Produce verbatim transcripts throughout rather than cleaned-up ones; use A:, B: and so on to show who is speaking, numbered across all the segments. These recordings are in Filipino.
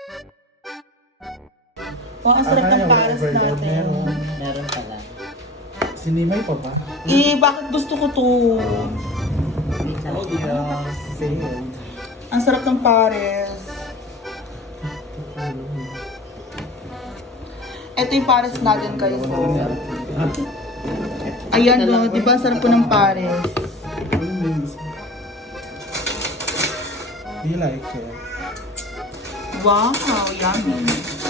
A: Oh, ang sarap ng pares natin.
B: Meron. Meron pala.
C: Sinimay pa ba?
A: Eh, bakit gusto ko to?
B: Wait lang.
C: Oh, yeah. Same.
A: Ang sarap ng pares. Ito yung pares natin guys. So. Ayan o, di ba ang sarap po ng pares?
C: Do you like it?
A: Wow, yummy.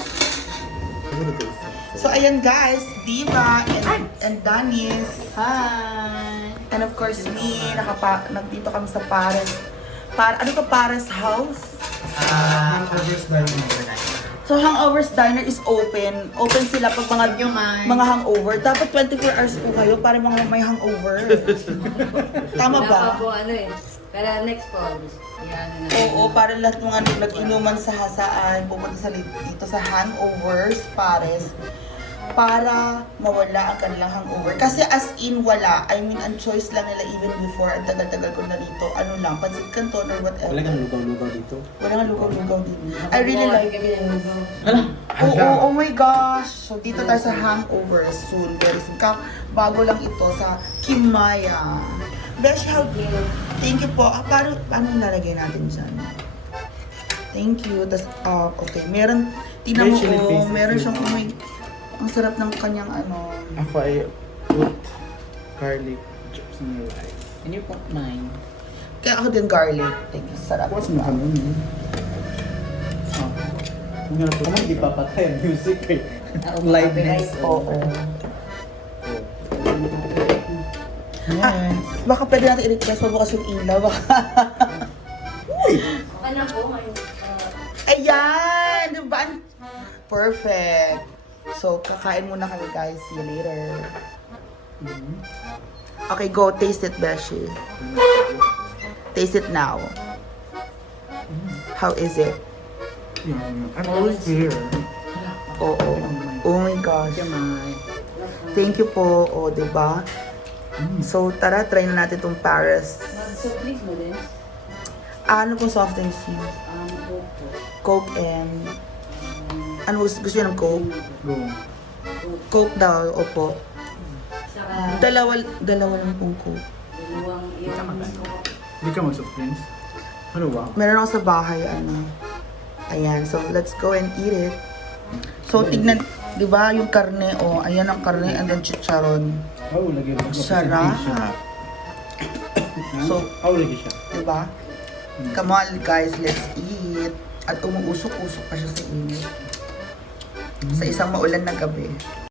A: So ayan guys, Diva and, and Danis.
B: Hi!
A: And of course me, nakapa, nagdito kami sa Pares. Para, ano to, Pares House?
B: Ah,
C: Hangovers Diner.
A: So Hangovers Diner is open. Open sila pag mga,
B: Yung nga.
A: mga hangover. Dapat twenty-four hours po kayo para mga may hangover. Tama
D: Wala pa
A: ba?
D: po ano eh. Pero next po, yan na.
A: Oo, para lahat ng ano, nag-inuman sa hasaan, pupunta sa dito sa Hangovers Pares para mawala ang kanilang hangover. Kasi as in wala, I mean, ang choice lang nila even before, ang tagal-tagal ko na dito, ano lang, pansit canton or whatever.
C: Wala kang lugaw-lugaw dito.
A: Wala nga lugaw-lugaw dito. I really like
D: kami ng lugaw.
C: Hala!
A: Oo, oh, oh my gosh! So, dito tayo sa Hangovers soon. Very soon. Ka bago lang ito sa Kimaya. Besh, how Thank you po. Ah, paano, paano nalagay natin dyan? Thank you. Tas, ah, okay. Meron, tingnan mo,
C: May chili
A: oh,
C: paste
A: meron
C: yun.
A: siyang, oh my, ang sarap ng kanyang ano.
C: Ako ay put garlic chips in your rice.
B: Can you put mine?
A: Kaya ako din garlic. Thank you. Sarap.
C: Tapos mo kami eh. Ah. Kung nga po, hindi papatay ang music eh.
B: Liveness.
A: Oo.
C: Yes.
A: Baka pwede natin i-request mo bukas yung ilaw.
D: Okay lang po. May, uh,
A: Ayan! Diba? Perfect. So, kakain muna kami guys. See you later.
C: Mhm.
A: Okay, go. Taste it, Beshi. Taste it now. How is it?
C: Yeah, I'm always here.
A: Oo. Oh my gosh.
B: Come on.
A: Thank you po. O, diba? So, tara, try na natin itong Paris.
D: so please mo din.
A: Ano pong soft drinks niyo?
D: Um, po po.
A: Coke and... Ano gusto, gusto niyo ng Coke?
C: Go.
A: Coke daw, opo.
D: Saka,
A: Dalawa, dalawa lang pong Coke.
D: dalawang yung
C: Hindi ka mag-soft drinks? Ano ba?
A: Meron ako sa bahay, ano. Ayan, so let's go and eat it. So, tignan, di ba, yung karne, oh, ayan ang karne, and then chicharon.
C: Oh, lagi mo.
A: Sarap. So,
C: oh, lagi siya.
A: di ba? Come on, guys, let's eat. At umuusok-usok pa siya sa init. Sa isang maulan na gabi.